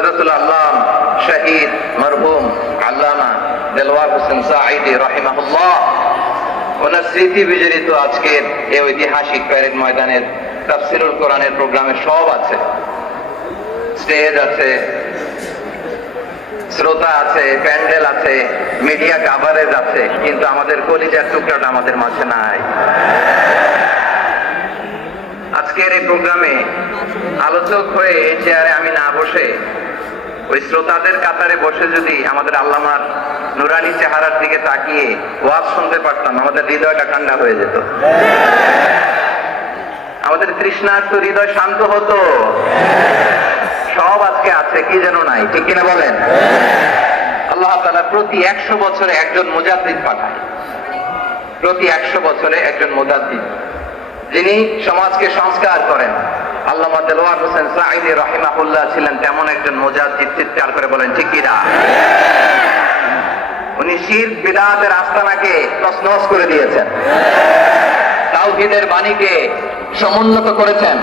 হযরতুল আল্লাম শহীদ মরহুম আল্লামা দেলওয়ার হোসেন সাঈদী রাহিমাহুল্লাহ ওনার স্মৃতি বিজড়িত আজকের এই ঐতিহাসিক প্যারেড ময়দানের তাফসীরুল কোরআনের প্রোগ্রামে সব আছে, স্টেজ আছে, শ্রোতা আছে, প্যান্ডেল আছে, মিডিয়া কাভারেজ আছে, কিন্তু আমাদের কলিজার টুকরাটা আমাদের মাঝে নাই। আজকের এই প্রোগ্রামে আলোচক হয়ে এই চেয়ারে আমি না বসে ওই শ্রোতাদের কাতারে বসে যদি আমাদের আল্লামার নুরানি চেহারার দিকে তাকিয়ে ওয়াজ শুনতে পারতাম, আমাদের হৃদয়টা ঠান্ডা হয়ে যেত, আমাদের তৃষ্ণার্ত হৃদয় শান্ত হতো। সব আজকে আছে, কি যেন নাই, ঠিক কিনা বলেন? আল্লাহ তাআলা প্রতি 100 বছরে একজন মুজাদ্দিদ পাঠায়, প্রতি 100 বছরে একজন মুজাদ্দিদ, যিনি সমাজকে সংস্কার করেন। আল্লামা দেলওয়ার হোসেন সাঈদী রাহিমাহুল্লাহ ছিলেন তেমন একজন মুজাদ্দিদ। চিৎকার করে বলেন ঠিক কিনা? উনি শিরক বিদআতের আস্তানাকে তছনছ করে দিয়েছেন, তাওহীদের বাণীকে সমুন্নত করেছেন,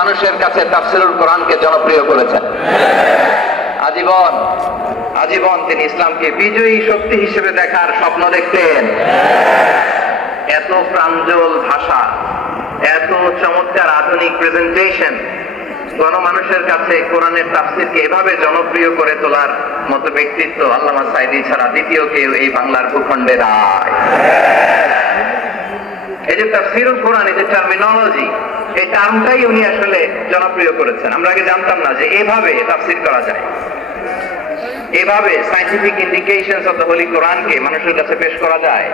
মানুষের কাছে তাফসীরুল কোরআনকে জনপ্রিয় করেছেন। আজীবন তিনি ইসলামকে বিজয়ী শক্তি হিসেবে দেখার স্বপ্ন দেখতেন। এত প্রাঞ্জল ভাষা, এত চমৎকার আধুনিক প্রেজেন্টেশন, গণমানুষের কাছে কোরআনের তাফসীরকে এভাবে জনপ্রিয় করে তোলার মতো ব্যক্তিত্ব আল্লামা সাঈদী ছাড়া দ্বিতীয় কেউ এই বাংলার ভূখণ্ডে নাই। এই যে তাফসীরুল কোরআন, এই যে টার্মিনোলজি, এই টার্মটাই উনি আসলে জনপ্রিয় করেছেন। আমরা আগে জানতাম না যে এভাবে তাফসীর করা যায়, এভাবে scientific indications of the Holi কোরআনকে মানুষের কাছে পেশ করা যায়,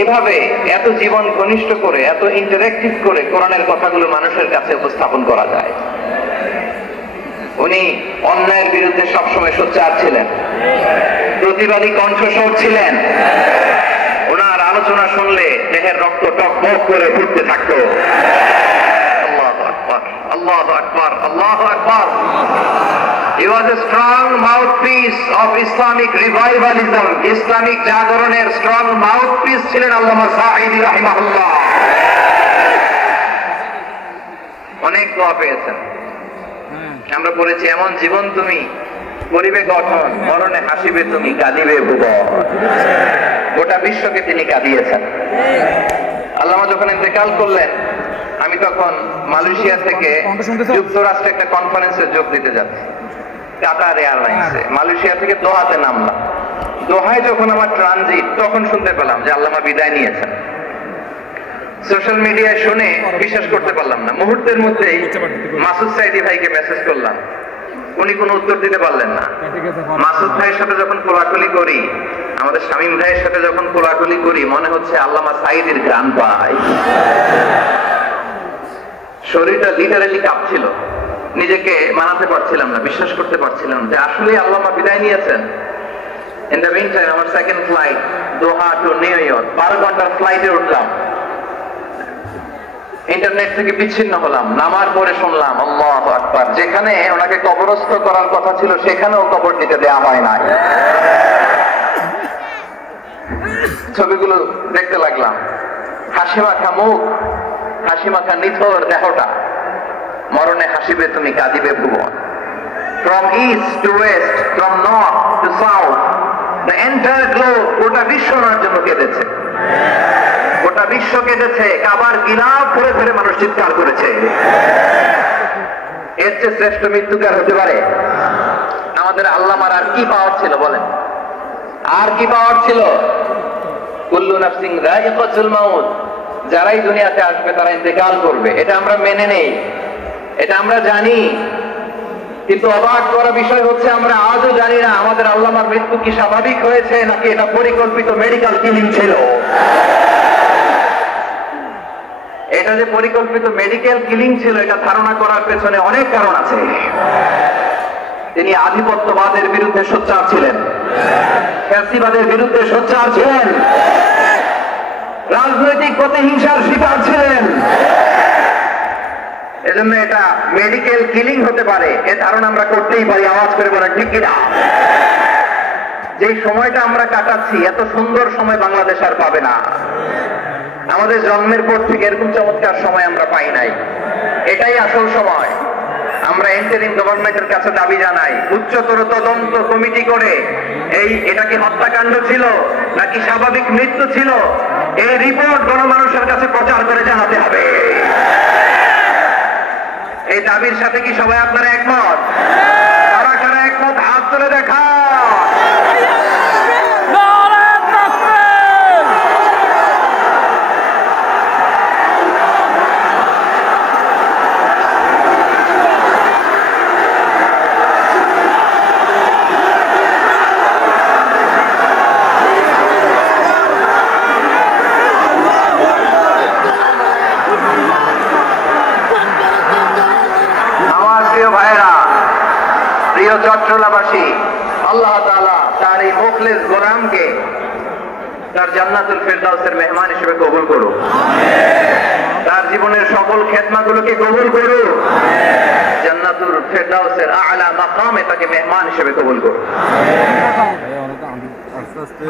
এভাবে এত জীবন ঘনিষ্ঠ করে, এত ইন্টারেক্টিভ করে কোরআনের কথাগুলো মানুষের কাছে উপস্থাপন করা যায়। উনি অন্যায়ের বিরুদ্ধে সবসময় সোচ্চার ছিলেন, প্রতিবাদী কণ্ঠস্বর ছিলেন। ওনার আলোচনা শুনলে দেহের রক্ত টকবক করে ফুটতে থাকতো। আল্লাহু আকবার, আল্লাহু আকবার, আল্লাহু আকবার। He was a strong mouthpiece of Islamic revivalism. Islamic জাগরণের স্ট্রং মাউথপিস ছিলেন আল্লামা সাঈদী রাহিমাহুল্লাহ। অনেক দোয়া পেয়েছেন, আমরা পড়েছি, এমন জীবন তুমি করিবে গঠন, মরণে হাসিবে তুমি, কাঁদিবে ভুবন। গোটা বিশ্বকে তিনি কাঁদিয়েছেন। আল্লামা যখন ইন্তেকাল করলেন, আমি তখন মালয়েশিয়া থেকে যুক্তরাষ্ট্রে একটা কনফারেন্সে যোগ দিতে যাচ্ছি, কাতার এয়ারলাইন্সে। মালয়েশিয়া থেকে দোহাতে নামলাম। দোহায় যখন আমার ট্রানজিট, তখন শুনতে পেলাম যে আল্লামা বিদায় নিয়েছেন। সোশ্যাল মিডিয়ায় শুনে বিশ্বাস করতে পারলাম না। মুহূর্তের মধ্যেই মাসুদ সাঈদী ভাইকে মেসেজ করলাম, উনি কোনো উত্তর দিতে পারলেন না। মাসুদ ভাইয়ের সাথে যখন কোলাকুলি করি, আমাদের শামীম ভাইয়ের সাথে যখন কোলাকুলি করি, মনে হচ্ছে আল্লামা সাঈদীর গান পাই। শরীরটা লিটারালি কাঁপছিল, নিজেকে মানাতে পারছিলাম না, বিশ্বাস করতে পারছিলাম যে আসলে আল্লামা বিদায় নিয়েছেন। ইন দ্য মিন টাইম আমার সেকেন্ড ফ্লাইট দোহা টু নিউ ইয়র্ক, 12 ঘন্টার ফ্লাইটে উঠলাম, ইন্টারনেট থেকে বিচ্ছিন্ন হলাম। নামার পরে শুনলাম আল্লাহু আকবার, যেখানে ওনাকে কবরস্থ করার কথা ছিল সেখানেও কবর দিতে দেওয়া হয় নাই। ছবিগুলো দেখতে লাগলাম, হাসি মাখা মুখ, হাসি মাখা নিথর দেহটা, মরণে হাসিবে তুমি, কাঁদিবে ভুবন। From east to west, from north to south, the entire globe, গোটা বিশ্ব ওনার জন্য কেঁদেছে, গোটা বিশ্ব কেঁদেছে। কাবার গিলাফ ধরে ধরে মানুষ চিৎকার করেছে। এর চেয়ে শ্রেষ্ঠ মৃত্যুকার হতে পারে? আমাদের আল্লামার আর কি পাওয়ার ছিল বলেন? আর কি পাওয়ার ছিল? কুল্লু নাফসিন যায়িকাতুল মাউত, যারাই দুনিয়াতে আসবে তারা ইন্তেকাল করবে, এটা আমরা মেনে নেই, এটা আমরা জানি। কিন্তু অবাক করা বিষয় হচ্ছে আমরা আজও জানি না আমাদের আল্লামার মৃত্যু কি স্বাভাবিক হয়েছে নাকি এটা পরিকল্পিত মেডিকেল কিলিং ছিল। এটা যে পরিকল্পিত মেডিকেল কিলিং ছিল, এটা ধারণা করার পেছনে অনেক কারণ আছে। তিনি আধিপত্যবাদের বিরুদ্ধে সোচ্চার ছিলেন, ফ্যাসিবাদের বিরুদ্ধে সোচ্চার ছিলেন, রাজনৈতিক প্রতিহিংসার শিকার ছিলেন। এজন্য এটা মেডিকেল কিলিং হতে পারে এ ধারণা আমরা করতেই পারি। আওয়াজ করে বলেন ঠিক কিনা? যে সময়টা আমরা কাটাচ্ছি, এত সুন্দর সময় বাংলাদেশ আর পাবে না। আমাদের জন্মের পর থেকে এরকম চমৎকার সময় আমরা পাই নাই। এটাই আসল সময়। আমরা ইন্টারিম গভর্নমেন্টের কাছে দাবি জানাই, উচ্চতর তদন্ত কমিটি করে এটা কি হত্যাকাণ্ড ছিল নাকি স্বাভাবিক মৃত্যু ছিল, এই রিপোর্ট গণমানুষের কাছে প্রচার করে জানাতে হবে। এই দাবির সাথে কি সবাই আপনারা একমত? কারা কারা একমত হাত তুলে দেখা। প্রিয় চট্টলাবাসী, আল্লাহ তাআলা তার এই মুখলিস গোলামকে তার জান্নাতুল ফেরদাউসের মেহমান হিসেবে কবুল করুক, তার জীবনের সকল খেদমাগুলোকে কবুল করুক, জান্নাতুল ফেরদাউসের আলা মাকামে তাকে মেহমান হিসেবে কবুল করুক।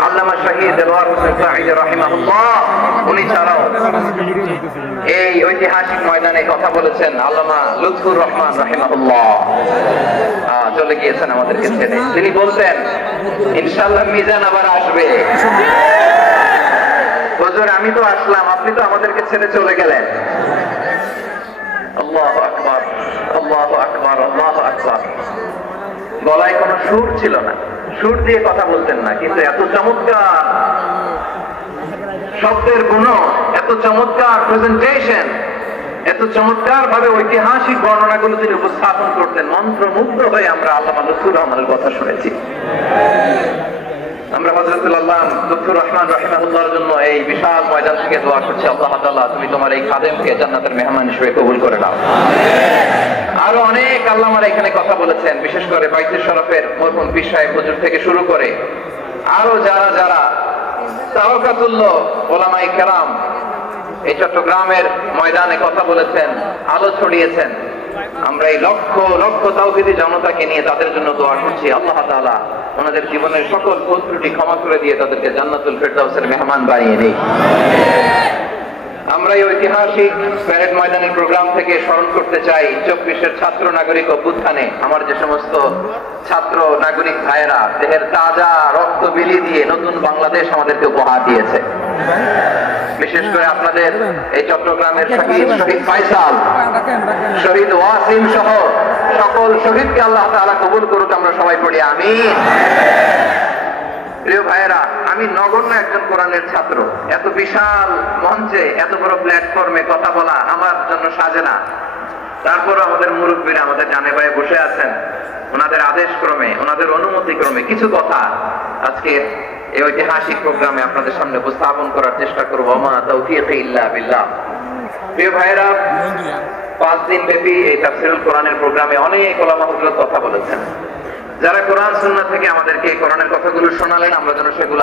আল্লামা শহীদ দেলোয়ার হোসেন সাঈদী রাহিমাহুল্লাহ, উনি ছাড়াও এই ঐতিহাসিক ময়দানে কথা বলেছেন আল্লামা লুৎফুর রহমান রাহিমাহুল্লাহ, চলে গিয়েছেন আমাদেরকে ছেড়ে। তিনি বলতেন, ইনশাআল্লাহ মিজান আবার আসবে। হুজুর, আমি তো আসলাম, আপনি তো আমাদেরকে ছেড়ে চলে গেলেন। আল্লাহু আকবার, আল্লাহু আকবার, আল্লাহু আকবার। গলায় কোনো সুর ছিল না, সুর দিয়ে কথা বলতেন না, কিন্তু এত চমৎকার শব্দের গুণ, এত চমৎকার প্রেজেন্টেশন, এত চমৎকার ভাবে ঐতিহাসিক বর্ণনাগুলো তিনি উপস্থাপন করতেন, মন্ত্রমুগ্ধ হয়ে আমরা আল্লামা লুৎফুর রহমানের কথা শুনেছি। আমরা হযরতুল আল্লাহ লুৎফুর রহমান রাহিমাহুল্লাহর জন্য এই বিশাল ময়দান থেকে দোয়া করছি, আল্লাহ তাআলা তুমি তোমার এই খাদেমকে জান্নাতের মেহমান হিসেবে কবুল করে নাও। আরো অনেক আল্লামারা এখানে কথা বলেছেন, বিশেষ করে বাইতুল শরফের মরহুম পীর সাহেব হুজুর থেকে শুরু করে আরো যারা যারা তাওকাতুল্লাহ উলামায়ে কেরাম এই চট্টগ্রামের ময়দানে কথা বলেছেন, আলো ছড়িয়েছেন। আমরা এই লক্ষ লক্ষ তাওহীদি জনতাকে নিয়ে তাদের জন্য দোয়া করছি, আল্লাহ তাআলা ওনাদের জীবনের সকল ভুল ত্রুটি ক্ষমা করে দিয়ে তাদেরকে জান্নাতুল ফেরদাউসের মেহমান বানিয়ে নেই। আমরা এই ঐতিহাসিক প্যারেড ময়দানের প্রোগ্রাম থেকে স্মরণ করতে চাই 24-এর ছাত্র নাগরিক অভ্যুত্থানে আমার যে সমস্ত ছাত্র নাগরিক ভাইয়েরা দেহের তাজা রক্ত বিলি দিয়ে নতুন বাংলাদেশ আমাদেরকে উপহার দিয়েছে। বিশেষ করে আপনাদের এই চট্টগ্রামের শহীদ ফাইসাল, শহীদ ওয়াসিম সহ সকল শহীদকে আল্লাহ তাআলা কবুল করুক, আমরা সবাই পড়ি আমিন। প্রিয় ভাইয়েরা, আমি নগণ্য একজন কোরআনের ছাত্র, এত বিশাল মঞ্চে এত বড় প্ল্যাটফর্মে কথা বলা আমার জন্য সাজে না। তারপর আমাদের মুরব্বীরা আমাদের ডানে বায়ে বসে আছেন, ওনাদের আদেশ ক্রমে, ওনাদের অনুমতি ক্রমে কিছু কথা আজকে এই ঐতিহাসিক প্রোগ্রামে আপনাদের সামনে উপস্থাপন করার চেষ্টা করবো। মা তাওফীক ইল্লা বিল্লাহ। প্রিয় ভাইয়েরা, 5 দিন ব্যাপী এই তাফসীরুল কোরআনের প্রোগ্রামে অনেক ওলামা হযরত কথা বলেছেন, যারা কোরআন সুন্নাহ থেকে আমাদেরকে কোরআনের কথাগুলো শোনালেন, আমরা যেন সেগুলো